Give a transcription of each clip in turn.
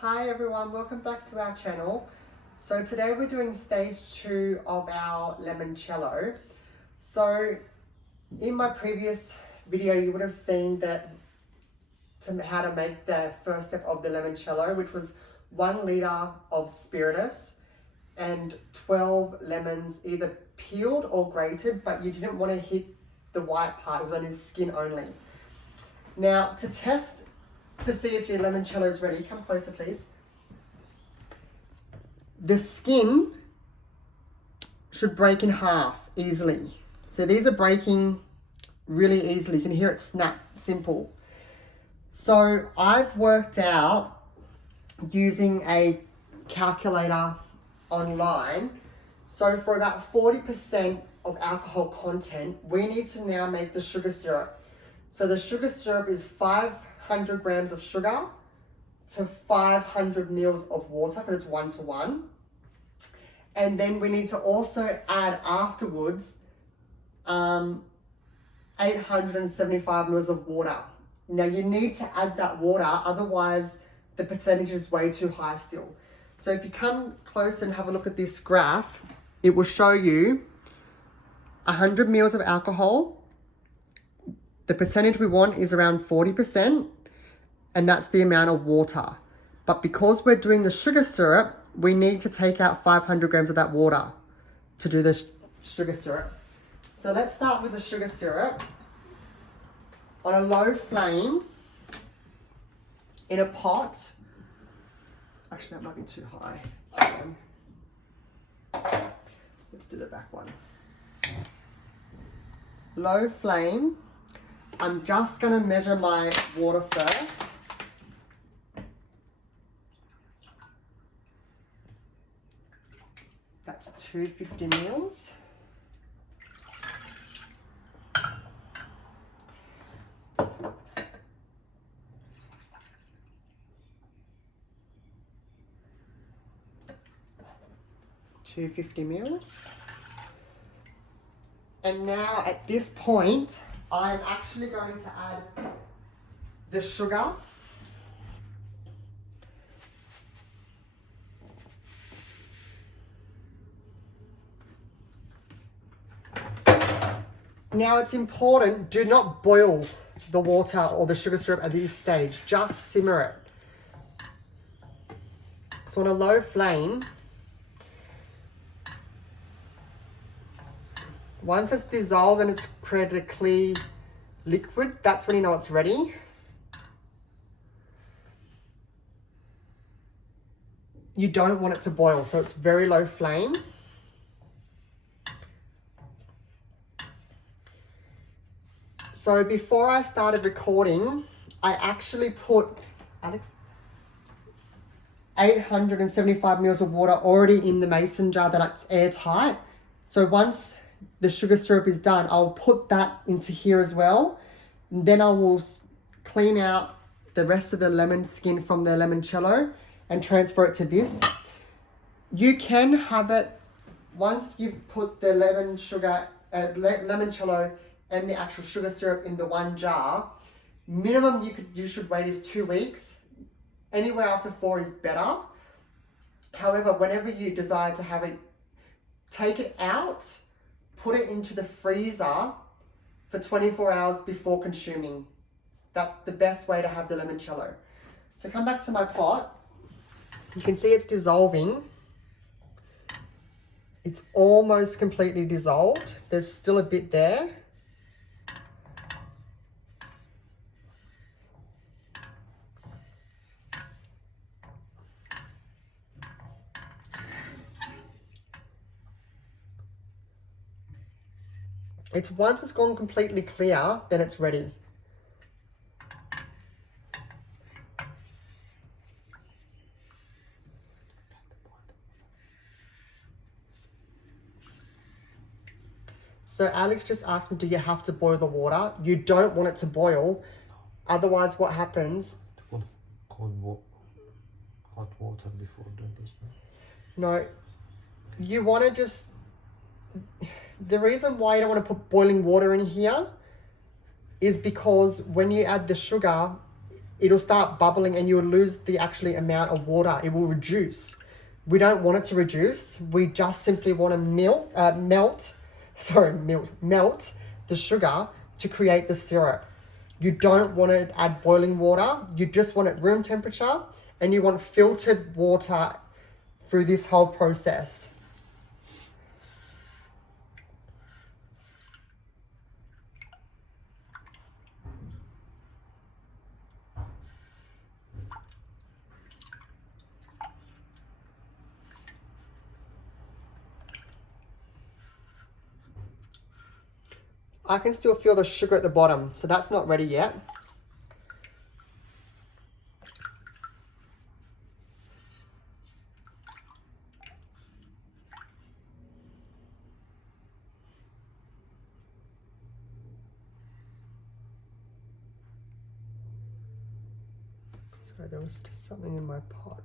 Hi everyone, welcome back to our channel. So today we're doing stage 2 of our limoncello. So in my previous video you would have seen that how to make the first step of the limoncello, which was 1 litre of spiritus and 12 lemons, either peeled or grated, but you didn't want to hit the white part, it was on his skin only. Now to test to see if your limoncello is ready, come closer please. The skin should break in half easily. So these are breaking really easily. You can hear it snap, simple. So I've worked out using a calculator online. So for about 40% of alcohol content, we need to now make the sugar syrup. So the sugar syrup is 500 grams of sugar to 500 mils of water, because it's 1 to 1. And then we need to also add afterwards 875 mils of water. Now you need to add that water, otherwise the percentage is way too high still. So if you come close and have a look at this graph, it will show you 100 mils of alcohol. The percentage we want is around 40%, and that's the amount of water. But because we're doing the sugar syrup, we need to take out 500 grams of that water to do the sugar syrup. So let's start with the sugar syrup. On a low flame, in a pot. Actually, that might be too high. Let's do the back one. Low flame. I'm just gonna measure my water first. That's 250 mils. And now at this point, I'm actually going to add the sugar. Now it's important, do not boil the water or the sugar syrup at this stage, just simmer it. So on a low flame, once it's dissolved and it's created a clear liquid, that's when you know it's ready. You don't want it to boil, so it's very low flame. So before I started recording, I actually put, Alex, 875 mils of water already in the mason jar that's airtight. So once the sugar syrup is done, I'll put that into here as well. And then I will clean out the rest of the lemon skin from the limoncello and transfer it to this. You can have it, once you've put the limoncello and the actual sugar syrup in the one jar, minimum you should wait is 2 weeks. Anywhere after 4 is better. However, whenever you desire to have it, take it out, put it into the freezer for 24 hours before consuming. That's the best way to have the limoncello. So come back to my pot. You can see it's dissolving. It's almost completely dissolved. There's still a bit there. It's once it's gone completely clear, then it's ready. So Alex just asked me, do you have to boil the water? You don't want it to boil. Otherwise what happens? Put hot water before doing this. No, you want to just, the reason why you don't want to put boiling water in here is because when you add the sugar, it'll start bubbling and you'll lose the actually amount of water. It will reduce. We don't want it to reduce. We just simply want to melt the sugar to create the syrup. You don't want to add boiling water. You just want it room temperature, and you want filtered water through this whole process. I can still feel the sugar at the bottom, so that's not ready yet. Sorry, there was just something in my pot.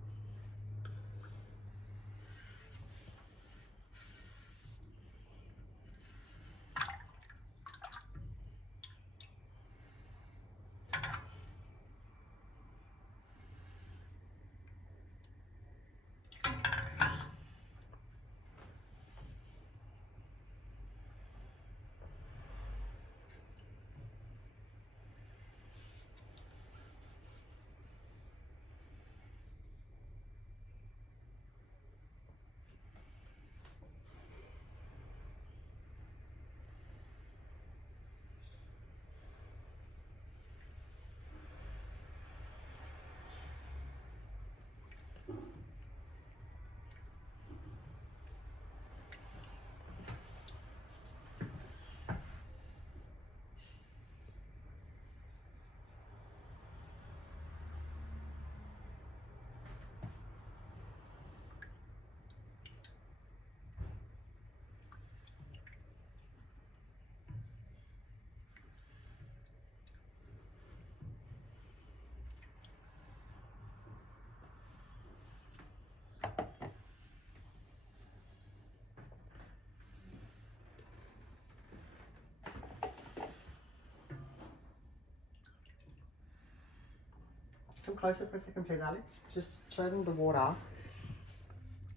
Come closer for a second, please, Alex. Just show them the water.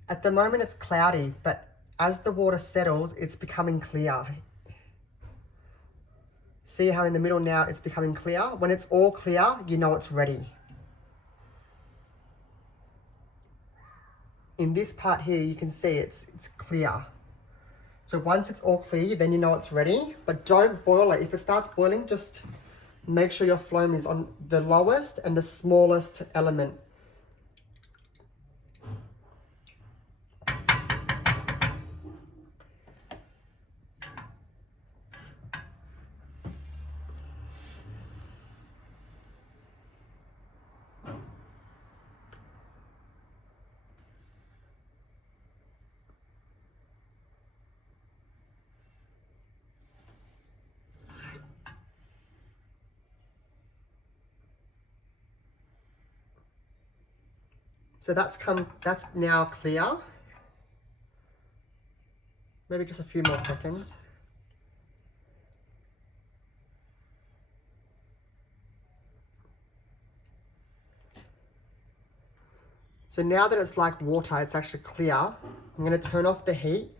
At the moment, it's cloudy, but as the water settles, it's becoming clear. See how in the middle now it's becoming clear? When it's all clear, you know it's ready. In this part here, you can see it's clear. So once it's all clear, then you know it's ready, but don't boil it. If it starts boiling, just make sure your flame is on the lowest and the smallest element. So that's now clear. Maybe just a few more seconds. So now that it's like water, it's actually clear. I'm going to turn off the heat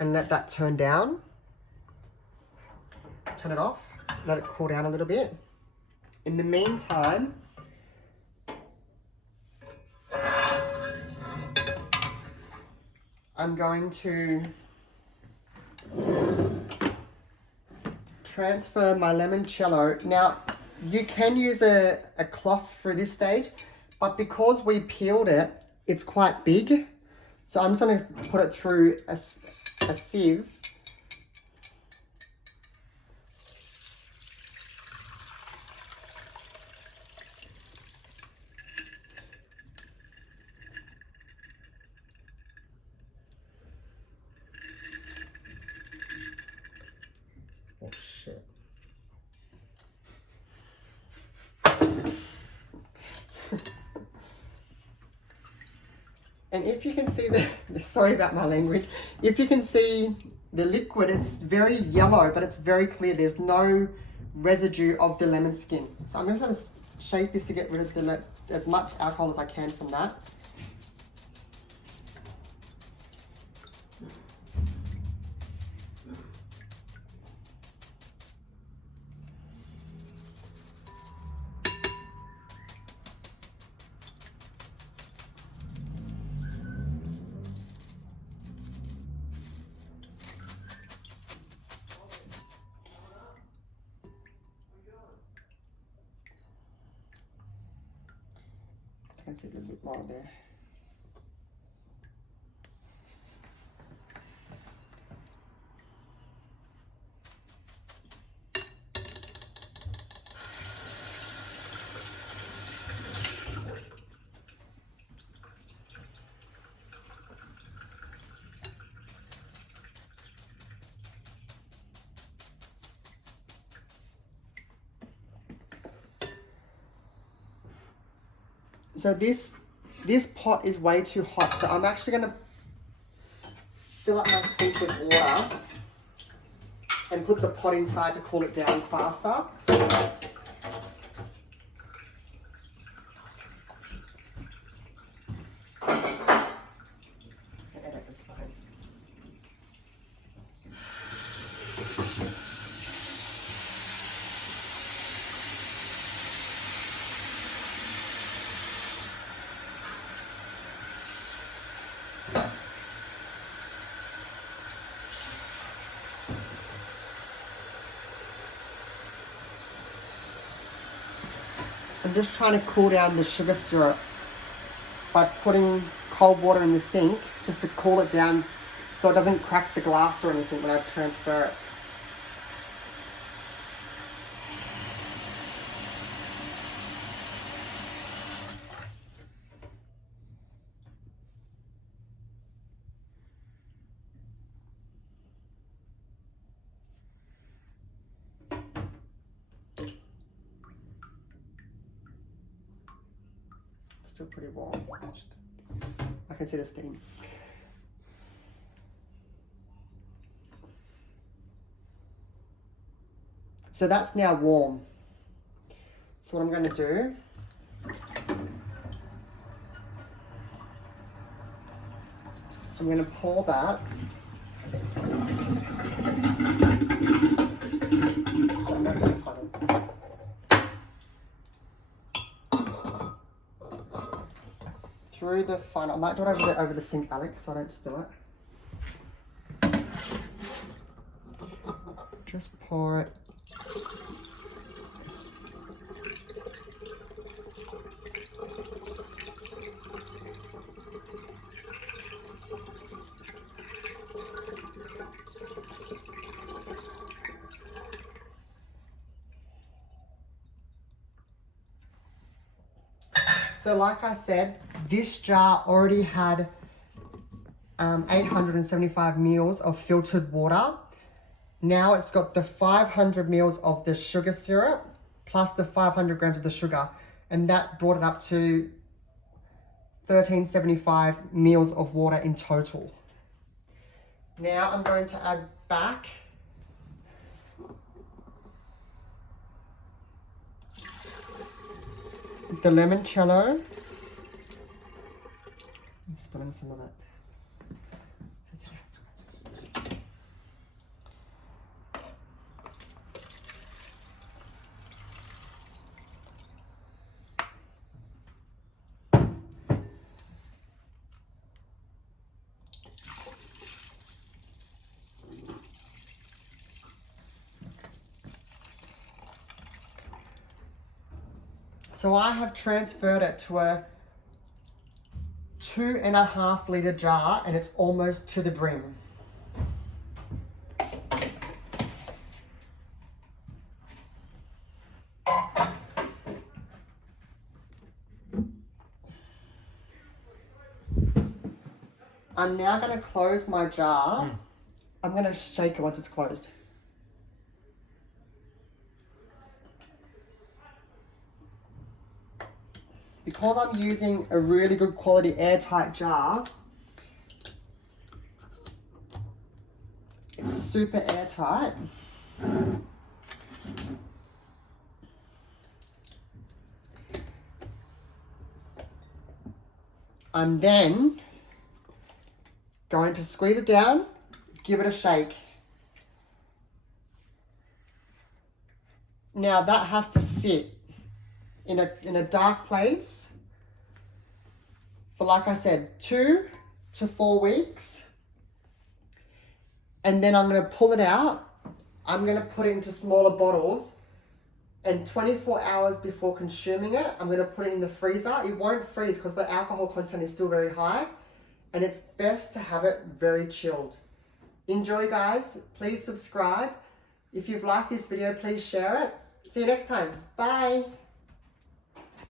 and let that turn down. Turn it off, let it cool down a little bit. In the meantime, I'm going to transfer my limoncello. Now, you can use a cloth for this stage, but because we peeled it, it's quite big. So I'm just going to put it through a sieve. Oh shit. And if you can see sorry about my language, if you can see the liquid, it's very yellow, but it's very clear. There's no residue of the lemon skin. So I'm just going to shake this to get rid of as much alcohol as I can from that. I can see a little bit more there. So this pot is way too hot, so I'm actually going to fill up my sink with water and put the pot inside to cool it down faster. Okay, that's fine. I'm just trying to cool down the sugar syrup by putting cold water in the sink just to cool it down so it doesn't crack the glass or anything when I transfer it. Still pretty warm. I can see the steam. So that's now warm. So what I'm going to do, I'm going to pour that. So I'm going to do the funnel. Through the funnel. I might do it over the sink, Alex, so I don't spill it. Just pour it. So like I said, this jar already had 875 mils of filtered water. Now it's got the 500 mils of the sugar syrup plus the 500 grams of the sugar, and that brought it up to 1375 mils of water in total. Now I'm going to add back the limoncello. I'm spilling some of it. So I have transferred it to a 2.5 litre jar, and it's almost to the brim. I'm now going to close my jar. I'm going to shake it once it's closed. Because I'm using a really good quality airtight jar, it's super airtight. I'm then going to squeeze it down, give it a shake. Now that has to sit in a dark place for, like I said, 2 to 4 weeks. And then I'm going to pull it out. I'm going to put it into smaller bottles. And 24 hours before consuming it, I'm going to put it in the freezer. It won't freeze because the alcohol content is still very high. And it's best to have it very chilled. Enjoy, guys. Please subscribe. If you've liked this video, please share it. See you next time. Bye.